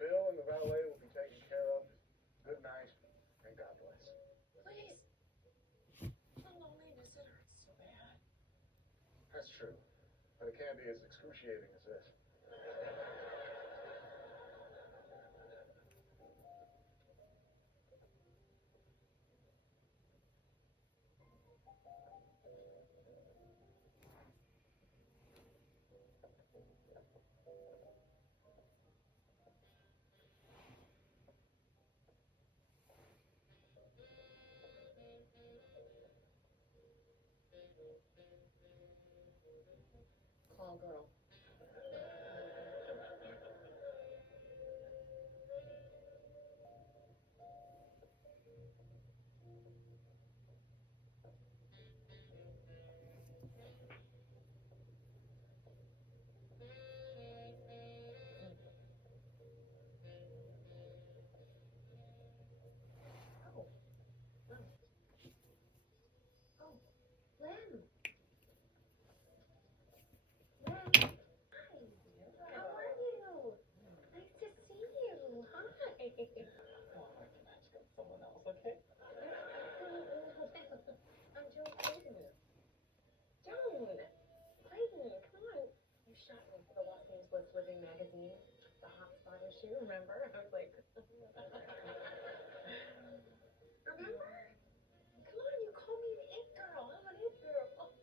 Bill and the valet will be taken care of. Good night, and God bless. Please. The loneliness, it hurts so bad. That's true, but it can't be as excruciating as this. Call girl. Oh. Oh. Len. Len. Hi. How are you? Nice to see you. Hi. Oh, I can match up someone else, okay? I'm Joan Clayton. Joan. Clayton, come on. You shot me for the Los Angeles Living magazine, the hotspot issue, remember? I was like, remember? Come on, you call me an it girl. I'm an it girl.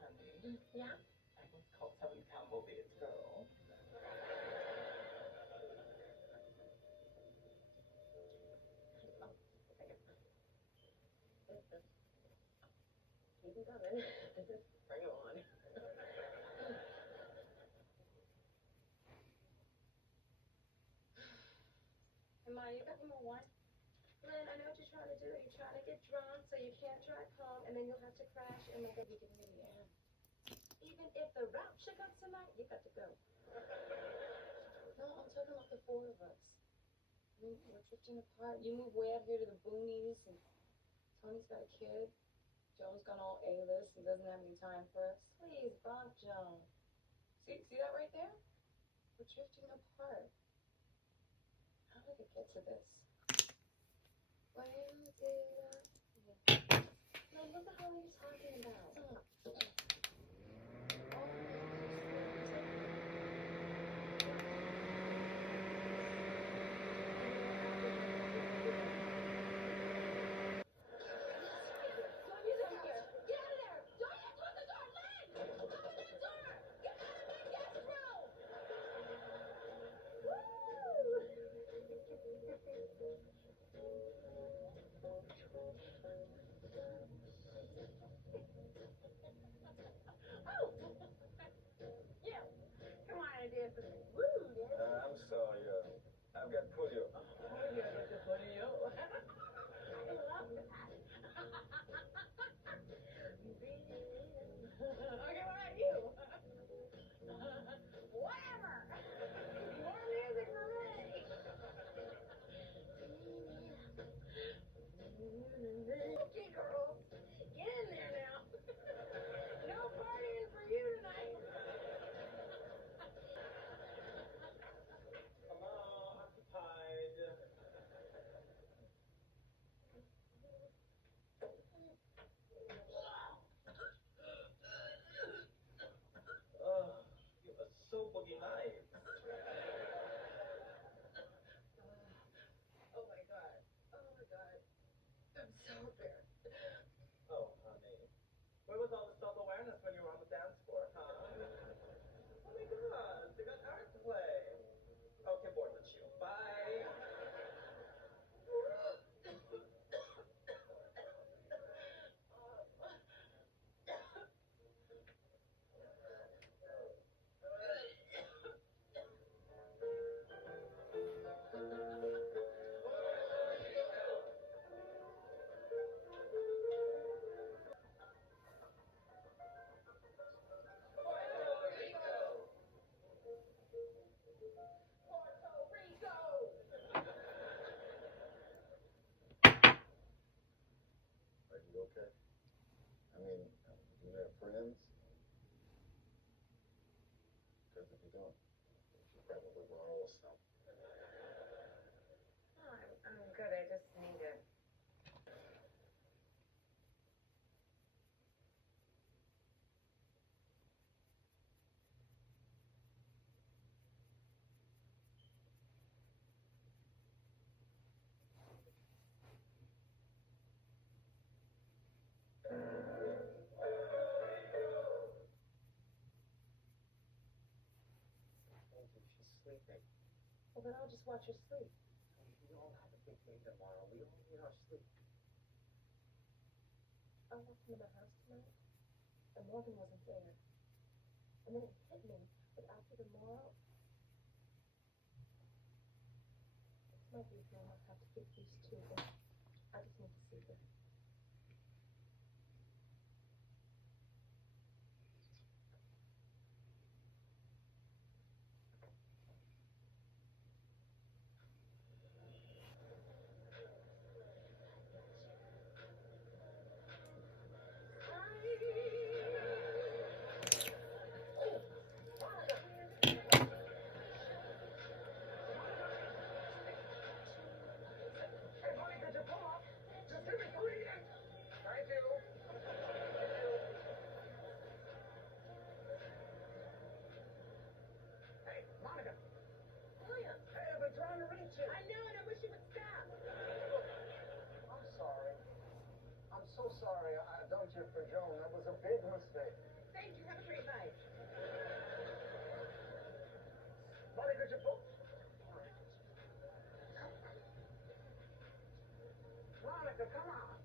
Honey, Yeah? I was called Tubby Campbell the It Girl. Keep 'em coming. Bring 'em on. Hey, Ma, you got any more wine? Len, I know what you're trying to do. You're trying to get drunk so you can't drive home, and then you'll have to crash and make a big in the air. Even if the rapture comes tonight, you got to go. No, I'm talking about the four of us. We're drifting apart. You move way out here to the boonies, and Tony's got a kid. Joan's gone all A-list and doesn't have any time for us. Please, bump Joan. See that right there? We're drifting apart. How did it get to this? Where did no, what the hell are you talking about? I'm sorry, I've got polio. Okay, what about you? Whatever. More music for me. Okay, girl. Get in there now. No partying for you tonight. Hello, occupied. Ugh, you are so boogie nice. Oh my god. Oh my god. I'm so embarrassed. Oh, honey. Where was all the self-awareness when you were on the dance floor, huh? Oh my god, they got art to play. Okay, bored with you. Bye. Are you okay? I mean, you have friends? Because if you don't, you should probably borrow some. good. I just need it. She's sleeping. Well, then I'll just watch her sleep. We all have a big day tomorrow. We all need our sleep. I walked into my house tonight, and Morgan wasn't there. And then it hit me that after tomorrow, this might be a thing I'll have to get used to, but I just need to see her. Hey, buddy, could you pull up? Just give me 3 inches. Thank you. Hey, Monica. William, Hey, I've been trying to reach you. I know, and I wish you would stop. I'm sorry. I'm so sorry. I dumped you for Joan. That was a big mistake. Thank you. Have a great night. Buddy, could you pull? Monica, come on.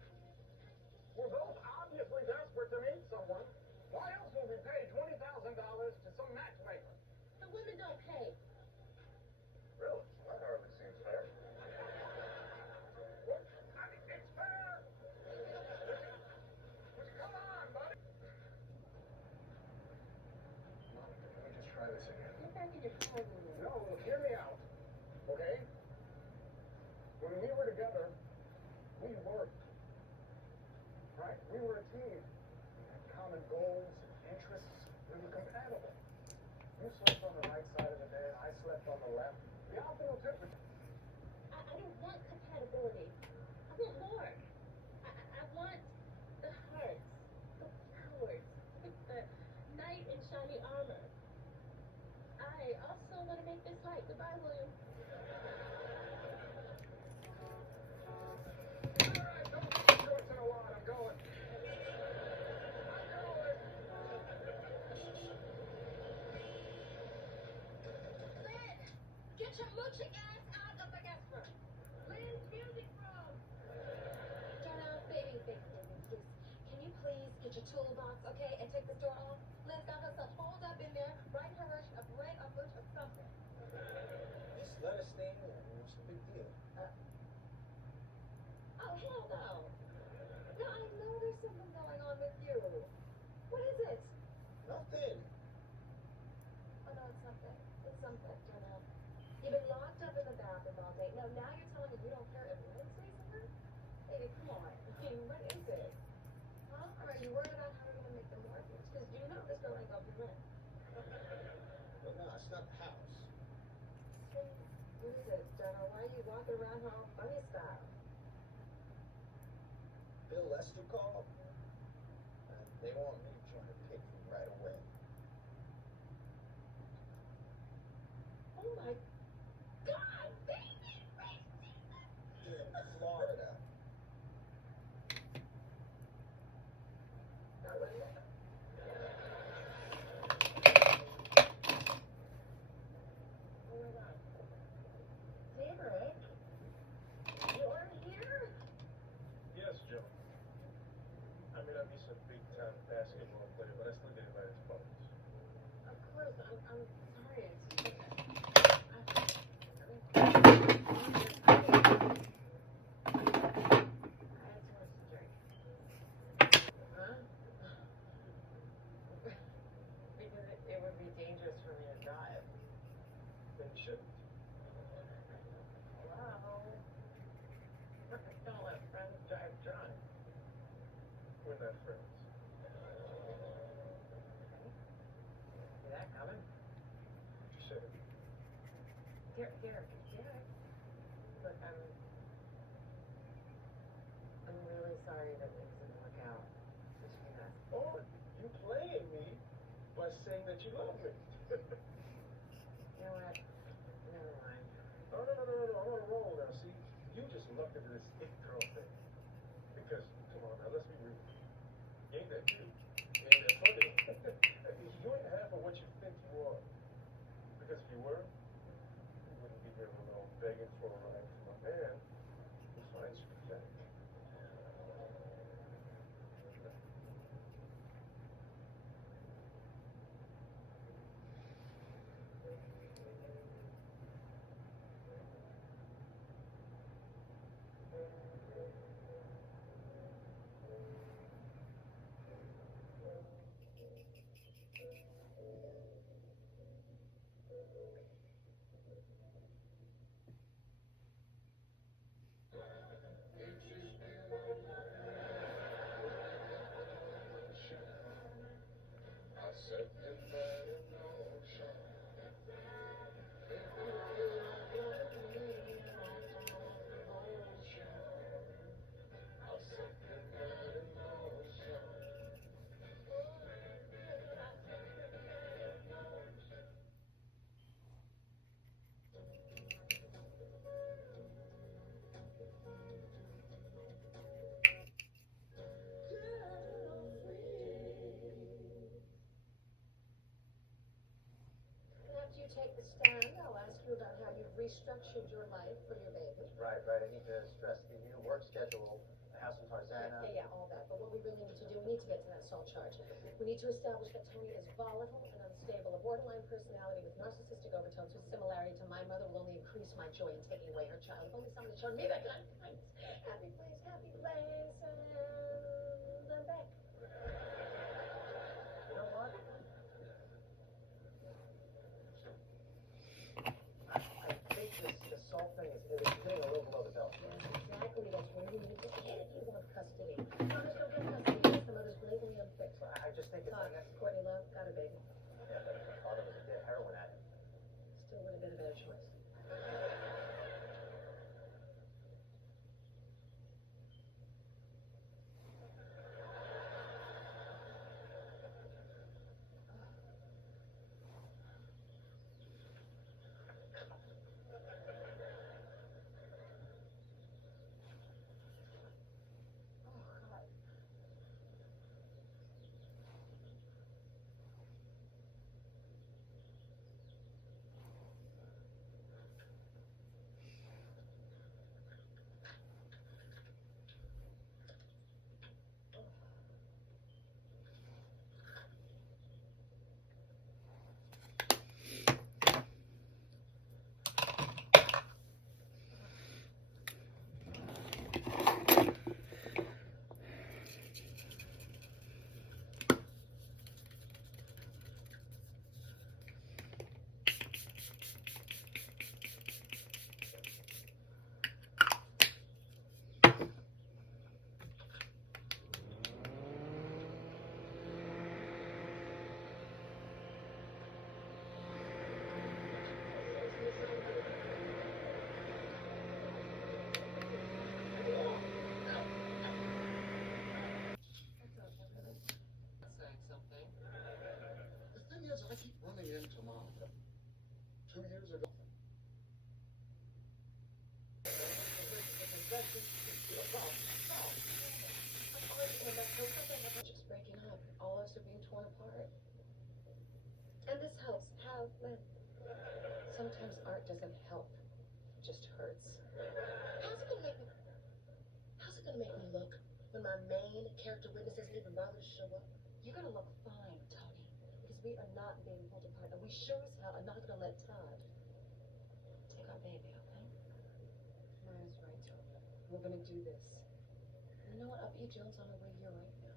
We're both obviously desperate to meet someone. Why else would we pay $20,000 to some matchmaker? The women don't pay. Really? That hardly seems fair. What? I mean, it's fair. Would you come on, buddy? Monica, can we just try this again? Get back in your car, William. No, look, hear me out. Okay? When we were together, we worked. Right? We were a team. We had common goals and interests. We were compatible. You slept on the right side of the bed. I slept on the left. The optimal temperature. I don't want compatibility. I want more. I want the hearts, the flowers, the knight in shiny armor. I also want to make this right. Goodbye, William. All right, don't keep Joyce in a lot. I'm going. Lynn, get your mooching ass out of the guest room. Lynn's music room. Jenna, baby, please. Can you please get your toolbox, okay, and take this door off? Lynn's got herself holed up in there, writing her version of Red or Butch or something. Just let us stay in there. What's the big deal? Oh, hell no. No, I know there's something going on with you. What is it? Nothing. Oh, no, it's something. It's something, Jenna. You've been locked up in the bathroom all day. No, now you're telling me you don't care if Lynn stays in her? Baby, come on. I mean, what is it? Huh? Or are you worried about how we're going to make the mortgage? Because you know this girl ain't going to be rent. Well, no, it's not the house. So, what is it, Jenna? Why are you walking around her all funny style? Bill Lester called. And they want me to join the picnic right away. Oh, my God, baby! In Florida. Oh, my God. Derek? You're here? Yes, Joe. I may not be some big-time basketball player, but I still get invited to parties. Of course, I'm sorry. It's just I had too much to drink. Huh? Because it would be dangerous for me to drive. Then you shouldn't. Wow. Don't let friends drive drunk. We're not friends. See that coming? You said it. Derek. Look, sorry that things didn't work out between us. Or you playing me by saying that you love me. You know what? Never mind. Oh, no. I'm on a roll now, see? You just lucked into this it girl thing. Because, come on now, let's be real. You ain't that cute. You ain't that funny. You ain't half of what you think you are. Because if you were, you wouldn't be here alone begging for a ride from a man who finds you pathetic. After you take the stand, I'll ask you about how you've restructured your life for your baby. Right. I need to stress the new work schedule, the house in Tarzana. Yeah, all that. But what we really need to do, we need to get to that assault charge. We need to establish that Tony is volatile and unstable, a borderline personality with narcissistic overtones whose similarity to my mother will only increase my joy in taking away her child. If only someone had shown me that kind of kindness. Happy place, and I'm back. You know what? I think this assault thing is getting a little below the belt. Exactly, that's where you need to hit if you want custody. Fathers don't get custody because the mother's blatantly unfit. I just think it's Todd, like Courtney Love, got a baby. yeah, but my father was a heroin addict. Still would have been a better choice. Oh, God. Saying something. The thing is, I keep running into Mom. 2 years ago. Just breaking up. All of us are being torn apart. And this helps. How? When? Sometimes art doesn't help. It just hurts. How's it gonna make me look when my main character witness doesn't even bother to show up? You're gonna look fine, Tony. Because we are not being pulled apart. And we sure as hell are not gonna let Todd take our baby, okay? Maya's right, Tony. We're gonna do this. You know what? I'll be Jones on her way here right now.